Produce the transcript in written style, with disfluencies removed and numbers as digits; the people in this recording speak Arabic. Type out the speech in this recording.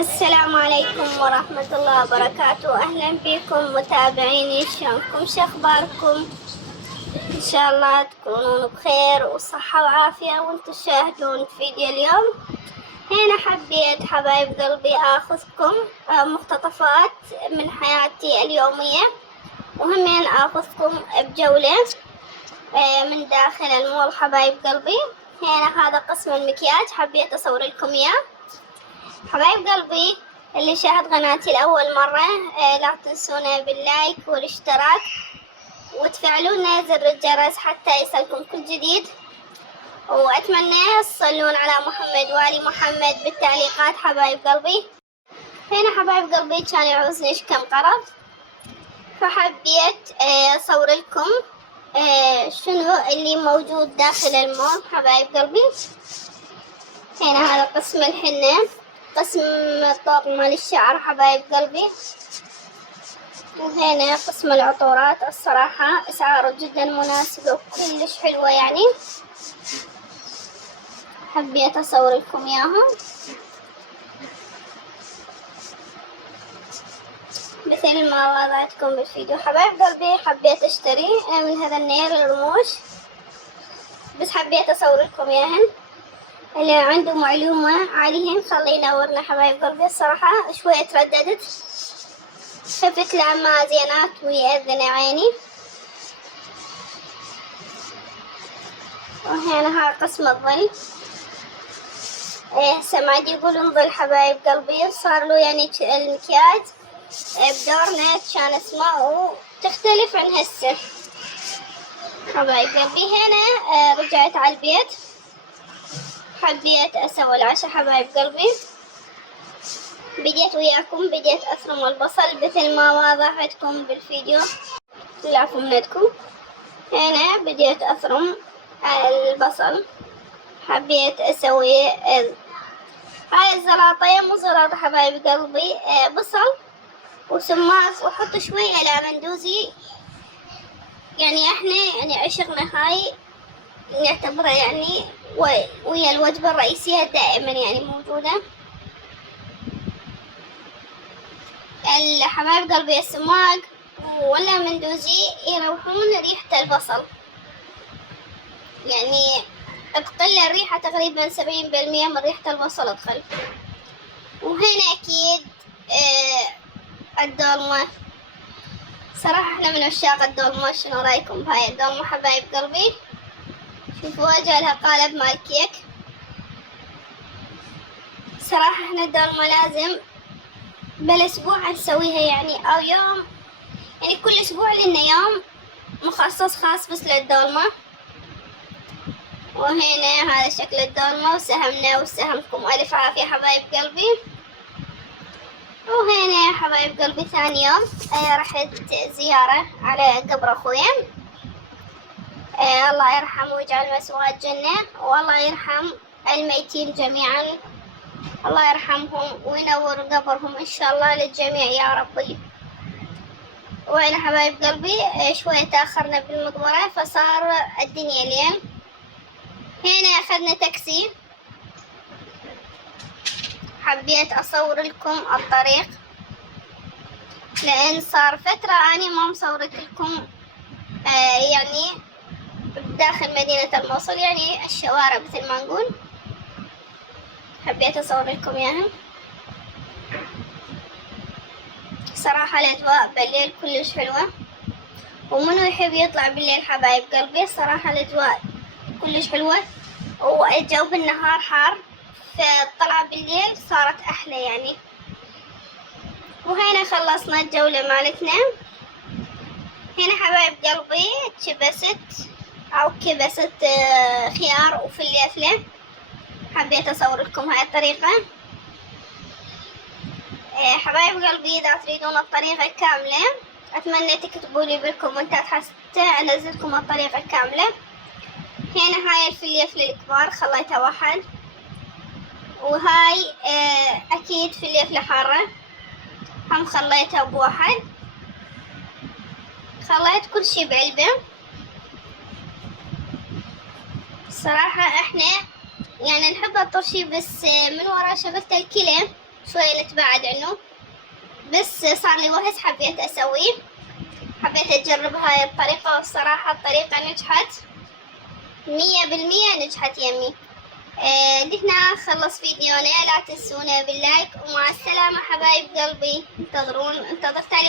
السلام عليكم ورحمة الله وبركاته. أهلا بكم متابعيني، شلونكم؟ شخباركم؟ إن شاء الله تكونون بخير وصحة وعافية وانتم تشاهدون فيديو اليوم. هنا حبيت حبايب قلبي آخذكم مقتطفات من حياتي اليومية، وهمين آخذكم بجولة من داخل المول حبايب قلبي. هنا هذا قسم المكياج، حبيت أصور لكم إياه. حبايب قلبي اللي شاهد قناتي لأول مرة لا تنسونا باللايك والاشتراك وتفعلون زر الجرس حتى يصلكم كل جديد، وأتمنى تصلون على محمد وآل محمد بالتعليقات حبايب قلبي. هنا حبايب قلبي كان يعوزني كم قرض، فحبيت أصور لكم شنو اللي موجود داخل المول حبايب قلبي. هنا هذا قسم الحنة، قسم الطوب مال الشعر حبايب قلبي، وهنا قسم العطورات. الصراحة اسعاره جدا مناسبة وكلش حلوة، يعني حبيت اصور لكم اياهم مثل ما وضعتكم بالفيديو حبايب قلبي. حبيت اشتري من هذا النيل الرموش، بس حبيت اصور لكم اياهن. اللي عنده معلومة عليهن خليه ينورنا حبايب قلبي. الصراحة شوية ترددت، خفت لما زينات ويأذن عيني. وهنا ها قسم الظل. سمعت يقولون ظل حبايب قلبي، صار له يعني المكياج بدورنا كان اسمه وتختلف عن هسه حبايب قلبي. هنا رجعت على البيت، حبيت اسوي العشاء حبايب قلبي. بديت وياكم بديت اثرم البصل مثل ما وضحتكم بالفيديو. العفو منكم. هنا بديت اثرم البصل، حبيت اسوي هاي الزلاطة، مو زلاطة حبايب قلبي، بصل وسماق وحط شوية لامندوزي. يعني احنا يعني عشقنا هاي، نعتبرها يعني ويا الوجبة الرئيسية دائما يعني موجودة. الحبايب قلبي السماق ولا مندوزي يروحون ريحة البصل، يعني تقل الريحة تقريبا 70% من ريحة البصل ادخل. وهنا اكيد الدولمة. صراحة احنا من عشاق الدولمة. شنو رايكم بهاي الدولمة حبايب قلبي؟ شوفوا وجهها قالب مال كيك. صراحة احنا الدولمة لازم بالاسبوع نسويها، يعني او يوم، يعني كل اسبوع لنا يوم مخصص خاص بس للدولمة. وهنا هذا شكل الدولمة وسهمنا وسهمكم ألف عافية حبايب قلبي. وهنا يا حبايب قلبي ثاني يوم رحت زيارة على قبر أخويا، الله يرحمه ويجعل مسواه جنة، والله يرحم الميتين جميعا، الله يرحمهم وينور قبرهم إن شاء الله للجميع يا ربي. وهنا حبايب قلبي شوية تأخرنا بالمقبرة فصار الدنيا ليل. هنا أخذنا تاكسي، حبيت أصور لكم الطريق لأن صار فترة أنا ما مصورت لكم يعني بداخل مدينة الموصل، يعني الشوارع مثل ما نقول. حبيت أصور لكم إياها. صراحة الأجواء بالليل كلش حلوة، ومنو يحب يطلع بالليل حبايب قلبي؟ صراحة الأجواء كلش حلوة، والجو بالنهار حار، فالطلعة بالليل صارت أحلى يعني. وهنا خلصنا الجولة مالتنا. هنا حبايب قلبي كبست خيار وفلفلة، حبيت أصور لكم هاي الطريقة. حبايب قلبي إذا تريدون الطريقة كاملة أتمنى تكتبوا لي بالكومنتات حتى أنزلكم الطريقة كاملة. هنا هاي الفلفلة الكبار خليتها واحد، وهاي أكيد فلفلة حارة هم خليتها بواحد. خليت كل شي بعلبة. صراحة احنا يعني نحب الطرشي، بس من ورا شغلت الكلى شوية نتباعد عنه، بس صار لي وهس حبيت اسويه، حبيت اجرب هاي الطريقة، والصراحة الطريقة نجحت 100%، نجحت يمي. لهنا خلص فيديونا، لا تنسونا باللايك، ومع السلامة حبايب قلبي. انتظر تعليق.